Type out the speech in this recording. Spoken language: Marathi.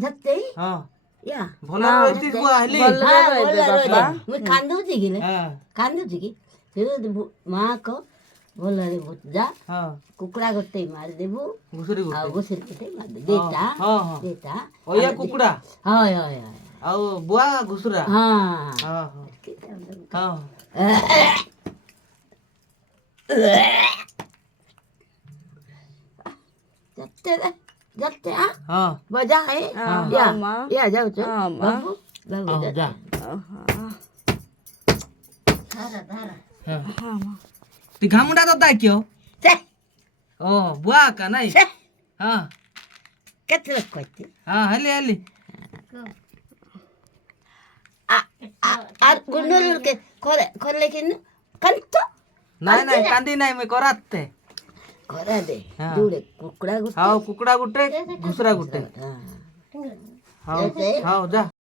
झटते हा या भला रहतीस बुआ हली मुई कांदुची गेले हा कांदुची की माँ को बोल रे जा हा कुकड़ा गोटे मार देबू घुसरी आ गुटे घुसरी गोटे मार दे देता हा हा देता ओया कुकुडा हाय हाय हाय ଆଉ ବୁଆ ଘୁସୁରା हाँ ହଁ ହଁ जत्ते रे जत्ते आ ହଁ बजा है या जाऊ चो हाँ, माँ। बाबू बाबू ହଁ ଯା धारा धारा ହଁ ती घामुंडा तो दाख्यो छे ओ बुआ का नाही छे हा कितले कोते हा हली हली आ गुंडोल के खोले किन कंतो नाही नाही कांदी नाही मी करात ते करा दे हाँ। जुड़े कुकड़ा गुटे हाव कुकडा गुटे घुसरा गुटे हाँ हाव हाव जा